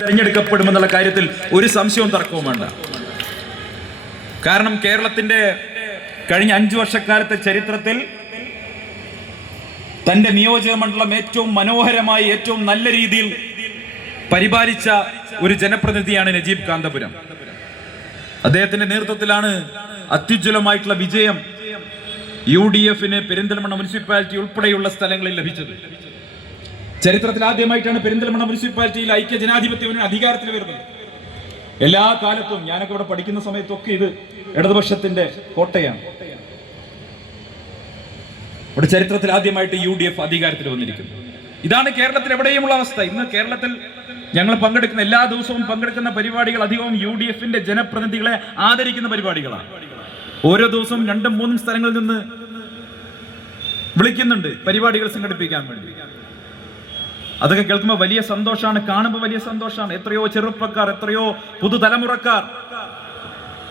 തെരഞ്ഞെടുക്കപ്പെടുമെന്നുള്ള കാര്യത്തിൽ ഒരു സംശയവും തർക്കവും വേണ്ട. കാരണം കേരളത്തിന്റെ കഴിഞ്ഞ അഞ്ചു വർഷക്കാലത്തെ ചരിത്രത്തിൽ തന്റെ നിയോജക മണ്ഡലം ഏറ്റവും മനോഹരമായി ഏറ്റവും നല്ല രീതിയിൽ പരിപാലിച്ച ഒരു ജനപ്രതിനിധിയാണ് നജീബ് കാന്തപുരം. അദ്ദേഹത്തിന്റെ നേതൃത്വത്തിലാണ് അത്യുജ്വലമായിട്ടുള്ള വിജയം യു ഡി എഫിന് പെരിന്തൽമണ്ണ മുനിസിപ്പാലിറ്റി ഉൾപ്പെടെയുള്ള സ്ഥലങ്ങളിൽ ലഭിച്ചത്. ചരിത്രത്തിൽ ആദ്യമായിട്ടാണ് പെരിന്തൽമണ്ണ മുനിസിപ്പാലിറ്റിയിൽ ഐക്യ ജനാധിപത്യ അധികാരത്തിൽ വരുന്നത്. എല്ലാ കാലത്തും ഞാനൊക്കെ ഇവിടെ പഠിക്കുന്ന സമയത്തൊക്കെ ഇത് ഇടതുപക്ഷത്തിന്റെ കോട്ടയാണ്. ഇവിടെ ചരിത്രത്തിൽ ആദ്യമായിട്ട് യു ഡി എഫ് അധികാരത്തിൽ വന്നിരിക്കുന്നു. ഇതാണ് കേരളത്തിൽ എവിടെയുമുള്ള അവസ്ഥ. ഇന്ന് കേരളത്തിൽ ഞങ്ങൾ പങ്കെടുക്കുന്ന എല്ലാ ദിവസവും പങ്കെടുക്കുന്ന പരിപാടികൾ അധികവും യു ഡി എഫിന്റെ ജനപ്രതിനിധികളെ ആദരിക്കുന്ന പരിപാടികളാണ്. ഓരോ ദിവസവും രണ്ടും മൂന്നും സ്ഥലങ്ങളിൽ നിന്ന് വിളിക്കുന്നുണ്ട് പരിപാടികൾ സംഘടിപ്പിക്കാൻ വേണ്ടി. അതൊക്കെ കേൾക്കുമ്പോൾ വലിയ സന്തോഷമാണ് കാണുമ്പോൾ വലിയ സന്തോഷമാണ് എത്രയോ ചെറുപ്പക്കാർ എത്രയോ പുതുതലമുറക്കാർ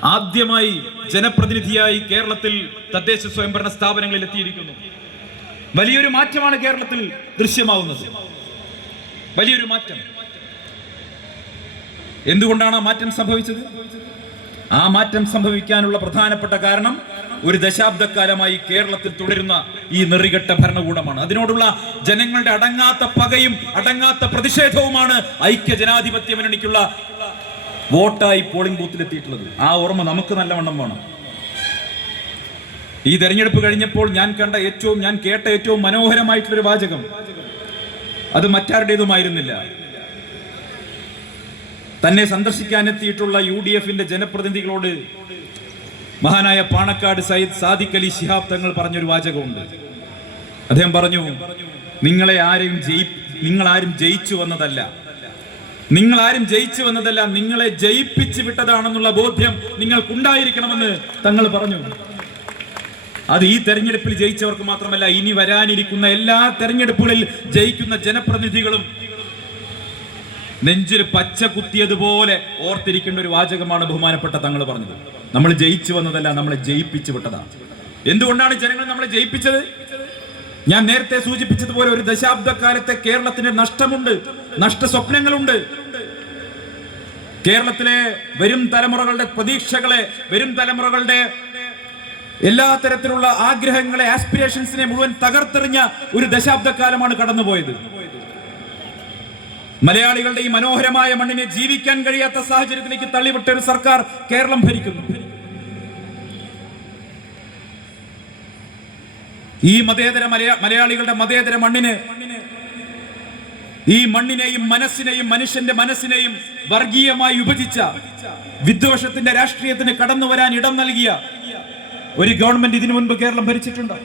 ആദ്യമായി ജനപ്രതിനിധിയായി കേരളത്തിൽ തദ്ദേശ സ്വയംഭരണ സ്ഥാപനങ്ങളിൽ എത്തിയിരിക്കുന്നു. വലിയൊരു മാറ്റമാണ് കേരളത്തിൽ ദൃശ്യമാവുന്നത്. വലിയൊരു മാറ്റം. എന്തുകൊണ്ടാണ് ആ മാറ്റം സംഭവിച്ചത്? ആ മാറ്റം സംഭവിക്കാനുള്ള പ്രധാനപ്പെട്ട കാരണം ഒരു ദശാബ്ദക്കാലമായി കേരളത്തിൽ തുടരുന്ന ഈ നെറികെട്ട ഭരണകൂടമാണ്. അതിനോടുള്ള ജനങ്ങളുടെ അടങ്ങാത്ത പകയും അടങ്ങാത്ത പ്രതിഷേധവുമാണ് ഐക്യ ജനാധിപത്യ മുന്നണിക്കുള്ള വോട്ടായി പോളിംഗ് ബൂത്തിലെത്തിയിട്ടുള്ളത് ആ ഓർമ്മ നമുക്ക് നല്ലവണ്ണം വേണം. ഈ തെരഞ്ഞെടുപ്പ് കഴിഞ്ഞപ്പോൾ ഞാൻ കണ്ട ഏറ്റവും ഞാൻ കേട്ട ഏറ്റവും മനോഹരമായിട്ടുള്ളൊരു വാചകം. അത് മറ്റാരുടേതുമായിരുന്നില്ല. തന്നെ സന്ദർശിക്കാനെത്തിയിട്ടുള്ള യു ഡി എഫിന്റെ ജനപ്രതിനിധികളോട് മഹാനായ പാണക്കാട് സയ്യിദ് സാദിഖ് അലി ശിഹാബ് തങ്ങൾ പറഞ്ഞൊരു വാചകമുണ്ട്. അദ്ദേഹം പറഞ്ഞു നിങ്ങളെ ആരെയും ജയി നിങ്ങൾ ആരും ജയിച്ചു വന്നതല്ല. നിങ്ങൾ ആരും ജയിച്ചു വന്നതല്ല നിങ്ങളെ ജയിപ്പിച്ചു വിട്ടതാണെന്നുള്ള ബോധ്യം നിങ്ങൾക്കുണ്ടായിരിക്കണമെന്ന് തങ്ങൾ പറഞ്ഞു. അത് ഈ തെരഞ്ഞെടുപ്പിൽ ജയിച്ചവർക്ക് മാത്രമല്ല ഇനി വരാനിരിക്കുന്ന എല്ലാ തെരഞ്ഞെടുപ്പുകളിൽ ജയിക്കുന്ന ജനപ്രതിനിധികളും നെഞ്ചിൽ പച്ച കുത്തിയതുപോലെ ഓർത്തിരിക്കേണ്ട ഒരു വാചകമാണ് ബഹുമാനപ്പെട്ട തങ്ങൾ പറഞ്ഞത്. നമ്മൾ ജയിച്ചു വന്നതല്ല നമ്മളെ ജയിപ്പിച്ചു വിട്ടതാണ്. എന്തുകൊണ്ടാണ് ജനങ്ങൾ നമ്മളെ ജയിപ്പിച്ചത്? ഞാൻ നേരത്തെ സൂചിപ്പിച്ചതുപോലെ ഒരു ദശാബ്ദക്കാലത്തെ കേരളത്തിന് നഷ്ടമുണ്ട് നഷ്ട സ്വപ്നങ്ങളുണ്ട് കേരളത്തിലെ വരും തലമുറകളുടെ പ്രതീക്ഷകളെ വരും തലമുറകളുടെ എല്ലാ തരത്തിലുള്ള ആഗ്രഹങ്ങളെ ആസ്പിരേഷൻസിനെ മുഴുവൻ തകർത്തെറിഞ്ഞ ഒരു ദശാബ്ദക്കാലമാണ് കടന്നുപോയത്. മലയാളികളുടെ ഈ മനോഹരമായ മണ്ണിനെ ജീവിക്കാൻ കഴിയാത്ത സാഹചര്യത്തിലേക്ക് തള്ളിവിട്ട ഒരു സർക്കാർ കേരളം ഭരിക്കുന്നു. ഈ മതേതര മലയാളികളുടെ മതേതര മണ്ണിനെ ഈ മണ്ണിനെയും മനസ്സിനെയും മനുഷ്യന്റെ മനസ്സിനെയും വർഗീയമായി വിഭജിച്ച വിദ്വേഷത്തിന്റെ രാഷ്ട്രീയത്തിന് കടന്നു വരാൻ ഇടം നൽകിയ ഒരു ഗവൺമെന്റ് ഇതിനു മുൻപ് കേരളം ഭരിച്ചിട്ടുണ്ടോ?